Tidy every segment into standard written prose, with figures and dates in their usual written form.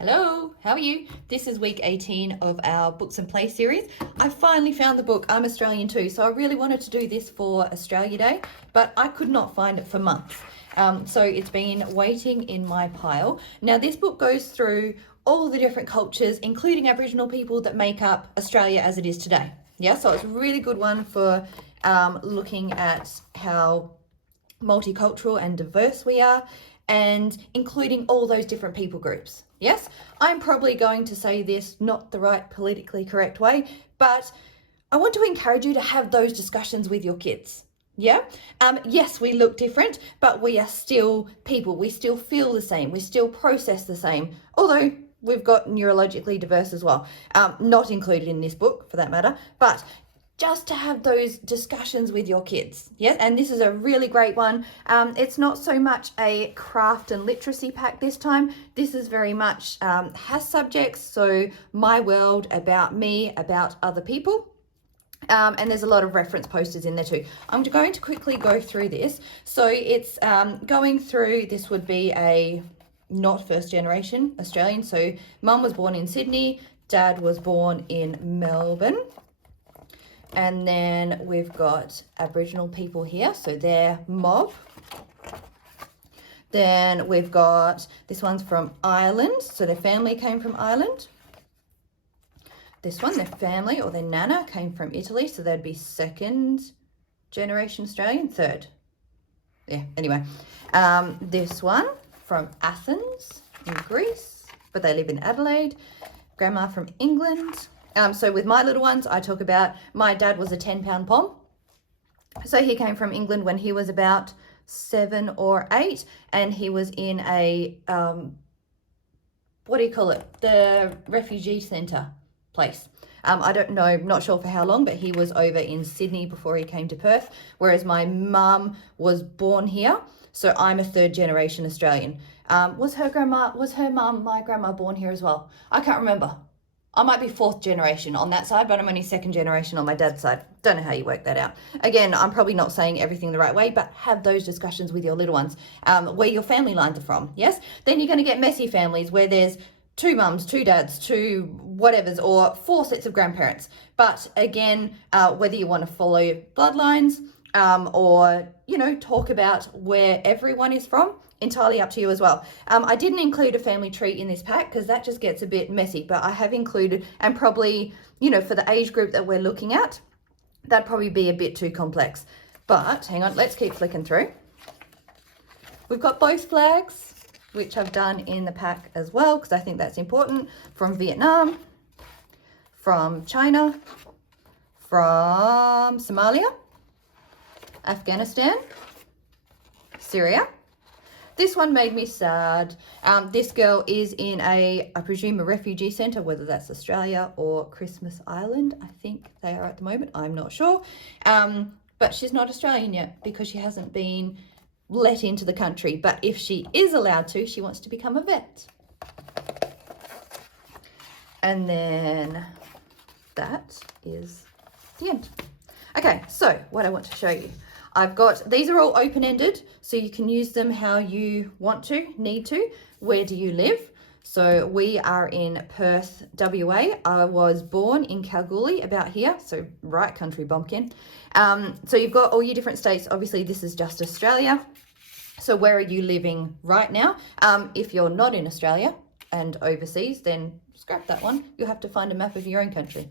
Hello, how are you? This is week 18 of our Books and Play series. I finally found the book. I'm Australian too, so I really wanted to do this for Australia Day, but I could not find it for months. So it's been waiting in my pile. Now this book goes through all the different cultures, including Aboriginal people that make up Australia as it is today. Yeah, so it's a really good one for looking at how multicultural and diverse we are, and including all those different people groups. Yes, I'm probably going to say this not the right politically correct way, but I want to encourage you to have those discussions with your kids. Yeah. Yes, we look different, but we are still people. We still feel the same. We still process the same, although we've got neurologically diverse as well. Not included in this book for that matter, but just to have those discussions with your kids. Yes, and this is a really great one. It's not so much a craft and literacy pack this time. This is very much has subjects, so my world, about me, about other people. And there's a lot of reference posters in there too. I'm going to quickly go through this. So it's going through, this would be a not first generation Australian. So mum was born in Sydney, dad was born in Melbourne. And then we've got Aboriginal people here, so they're mob. Then we've got, this one's from Ireland, so their family came from Ireland. This one, their family or their nana came from Italy, so they'd be second generation Australian, third. Yeah, anyway. This one from Athens in Greece, but they live in Adelaide. Grandma from England. So with my little ones, I talk about my dad was a 10-pound pom. So he came from England when he was about 7 or 8, and he was in a, what do you call it? The refugee centre place. I don't know, not sure for how long, but he was over in Sydney before he came to Perth, whereas my mum was born here. So I'm a third generation Australian. Was her mum, my grandma, born here as well? I can't remember. I might be fourth generation on that side, but I'm only second generation on my dad's side. Don't know how you work that out. Again, I'm probably not saying everything the right way, but have those discussions with your little ones, where your family lines are from, yes? Then you're going to get messy families where there's 2 mums, 2 dads, 2 whatevers, or 4 sets of grandparents. But again, whether you want to follow bloodlines or, you know, talk about where everyone is from, entirely up to you as well. I didn't include a family tree in this pack because that just gets a bit messy, but I have included, and probably, you know, for the age group that we're looking at, that'd probably be a bit too complex. But hang on, let's keep flicking through. We've got both flags, which I've done in the pack as well, because I think that's important, from Vietnam, from China, from Somalia, Afghanistan, Syria. This one made me sad. This girl is in I presume, a refugee centre, whether that's Australia or Christmas Island. I think they are at the moment. I'm not sure. But she's not Australian yet because she hasn't been let into the country. But if she is allowed to, she wants to become a vet. And then that is the end. Okay, so what I want to show you. I've got, these are all open-ended, so you can use them how you want to, need to. Where do you live? So we are in Perth, WA. I was born in Kalgoorlie, about here, so right country bumpkin. So you've got all your different states. Obviously, this is just Australia. So where are you living right now? If you're not in Australia and overseas, then scrap that one. You'll have to find a map of your own country.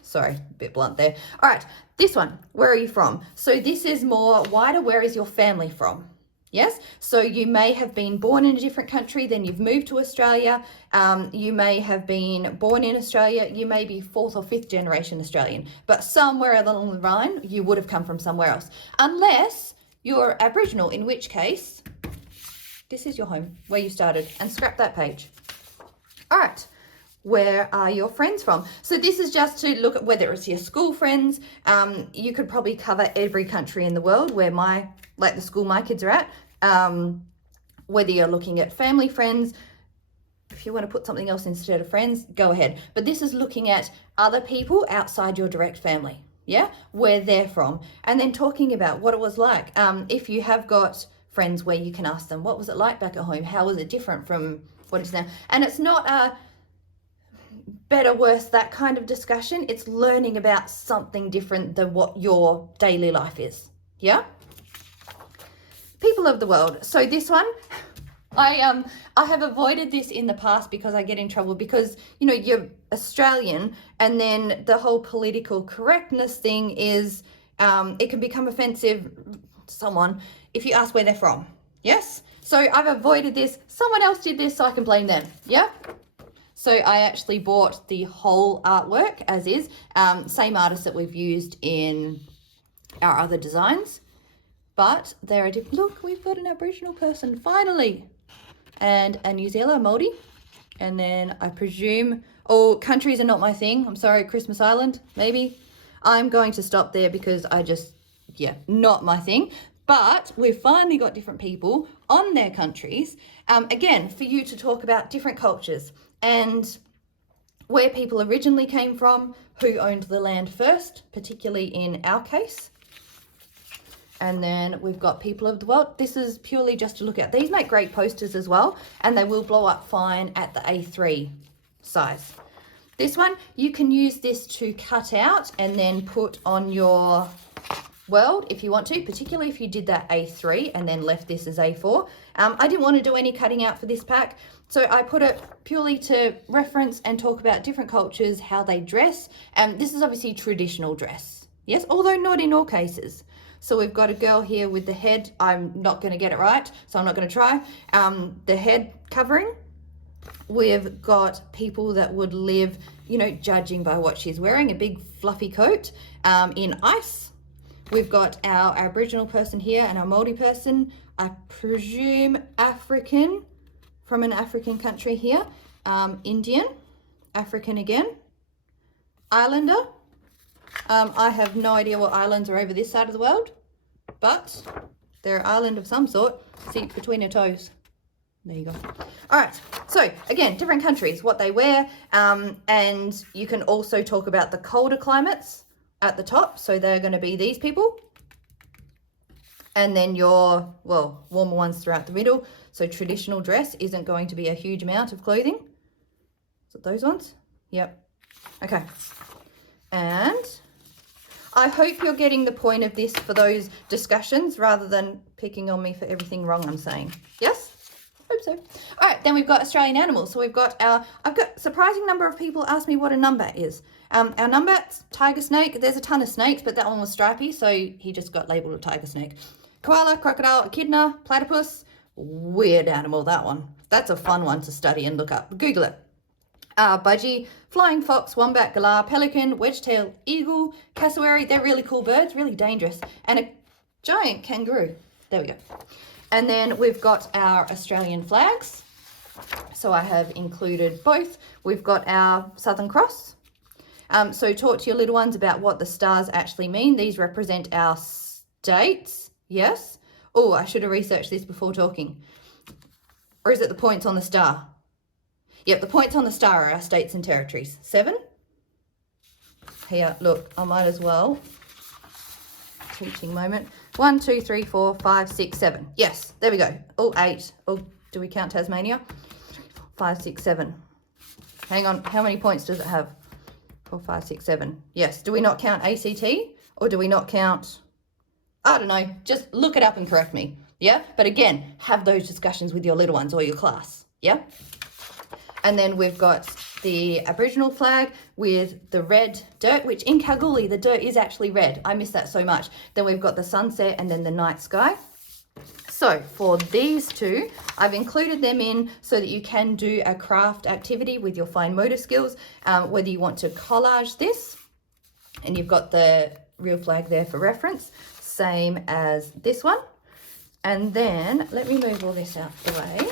Sorry, a bit blunt there. All right, this one, where are you from? So this is more wider, where is your family from? Yes, so you may have been born in a different country, then you've moved to Australia. You may have been born in Australia. You may be 4th or 5th generation Australian, but somewhere along the line, you would have come from somewhere else. Unless you're Aboriginal, in which case, this is your home, where you started, and scrap that page. All right. Where are your friends from? So this is just to look at whether it's your school friends. You could probably cover every country in the world where the school my kids are at. Whether you're looking at family friends, if you want to put something else instead of friends, go ahead. But this is looking at other people outside your direct family, yeah, where they're from. And then talking about what it was like. If you have got friends where you can ask them, what was it like back at home? How was it different from what it is now. And it's not a better, worse, that kind of discussion. It's learning about something different than what your daily life is. Yeah? People of the world. So this one, I have avoided this in the past because I get in trouble because, you know, you're Australian, and then the whole political correctness thing is, it can become offensive to someone if you ask where they're from. Yes? So I've avoided this. Someone else did this, so I can blame them. Yeah? So I actually bought the whole artwork as is, same artist that we've used in our other designs, but they're a different, look, we've got an Aboriginal person, finally, and a New Zealand Māori, and then I presume, oh, countries are not my thing, I'm sorry, Christmas Island, maybe. I'm going to stop there because I just, yeah, not my thing. But we've finally got different people on their countries, again, for you to talk about different cultures and where people originally came from, who owned the land first, particularly in our case. And then we've got people of the world. This is purely just to look at. These make great posters as well, and they will blow up fine at the A3 size. This one, you can use this to cut out and then put on your world if you want to, particularly if you did that A3 and then left this as A4. I didn't want to do any cutting out for this pack, so I put it purely to reference and talk about different cultures, how they dress. This is obviously traditional dress, yes, although not in all cases. So we've got a girl here with the head, I'm not going to get it right, so I'm not going to try, the head covering. We've got people that would live, you know, judging by what she's wearing, a big fluffy coat in ice. We've got our Aboriginal person here and our Māori person, I presume African, from an African country here, Indian, African again, Islander. I have no idea what islands are over this side of the world, but they're an island of some sort. See, between her toes. There you go. All right, so again, different countries, what they wear, and you can also talk about the colder climates at the top. So they're going to be these people. And then your, well, warmer ones throughout the middle. So traditional dress isn't going to be a huge amount of clothing. So those ones? Yep. Okay. And I hope you're getting the point of this for those discussions rather than picking on me for everything wrong I'm saying. Yes? Hope so. All right, then we've got Australian animals. So we've got I've got a surprising number of people ask me what a numbat is. Our numbat's tiger snake. There's a ton of snakes, but that one was stripy, so he just got labelled a tiger snake. Koala, crocodile, echidna, platypus. Weird animal, that one. That's a fun one to study and look up. Google it. Budgie, flying fox, wombat, galah, pelican, wedge-tailed eagle, cassowary. They're really cool birds, really dangerous. And a giant kangaroo. There we go. And then we've got our Australian flags. So I have included both. We've got our Southern Cross. So talk to your little ones about what the stars actually mean. These represent our states. Yes. Oh, I should have researched this before talking. Or is it the points on the star? Yep, the points on the star are our states and territories. 7. Here, look, I might as well. Teaching moment. 1, 2, 3, 4, 5, 6, 7. Yes, there we go. Oh, 8. Oh, do we count Tasmania? 5, 6, 7. Hang on, how many points does it have? 4, 5, 6, 7. Yes, do we not count ACT? Or do we not count... I don't know, just look it up and correct me, yeah? But again, have those discussions with your little ones or your class, yeah? And then we've got the Aboriginal flag with the red dirt, which in Kalgoorlie, the dirt is actually red. I miss that so much. Then we've got the sunset and then the night sky. So for these two, I've included them in so that you can do a craft activity with your fine motor skills, whether you want to collage this, and you've got the real flag there for reference, same as this one. And then let me move all this out the way.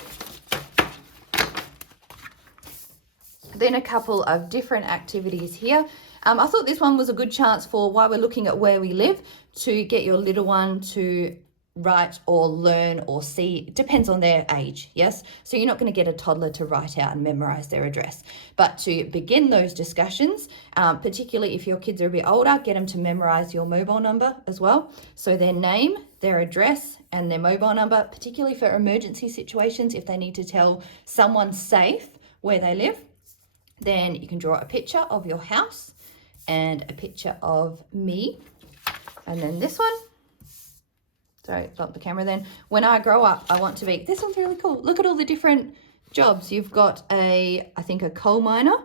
Then a couple of different activities here. I thought this one was a good chance for, while we're looking at where we live, to get your little one to write or learn or see. It depends on their age, yes? So you're not going to get a toddler to write out and memorize their address. But to begin those discussions, particularly if your kids are a bit older, get them to memorize your mobile number as well. So their name, their address, and their mobile number, particularly for emergency situations, if they need to tell someone safe where they live. Then you can draw a picture of your house and a picture of me. And then this one. Sorry, stop the camera then. When I grow up, I want to be, this one's really cool. Look at all the different jobs. You've got I think a coal miner,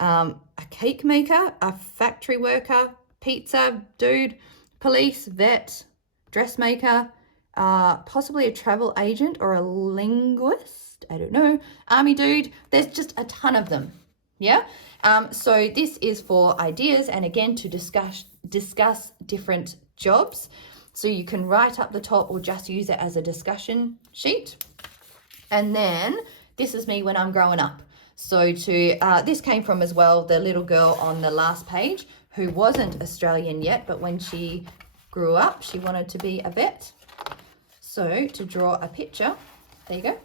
a cake maker, a factory worker, pizza dude, police, vet, dressmaker, possibly a travel agent or a linguist. I don't know. Army dude. There's just a ton of them. Yeah. So this is for ideas and again to discuss different jobs. So you can write up the top or just use it as a discussion sheet. And then this is me when I'm growing up. So this came from as well the little girl on the last page who wasn't Australian yet, but when she grew up, she wanted to be a vet. So to draw a picture, there you go.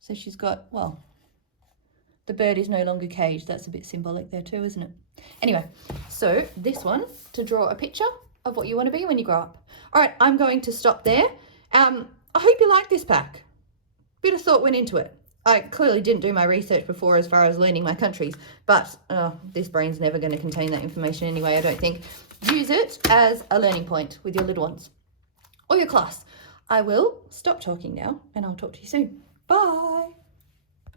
So she's got, well, the bird is no longer caged. That's a bit symbolic there too, isn't it? Anyway, so this one to draw a picture of what you want to be when you grow up. All right, I'm going to stop there. I hope you like this pack. Bit of thought went into it. I clearly didn't do my research before as far as learning my countries, but this brain's never going to contain that information anyway, I don't think. Use it as a learning point with your little ones or your class. I will stop talking now and I'll talk to you soon. Bye.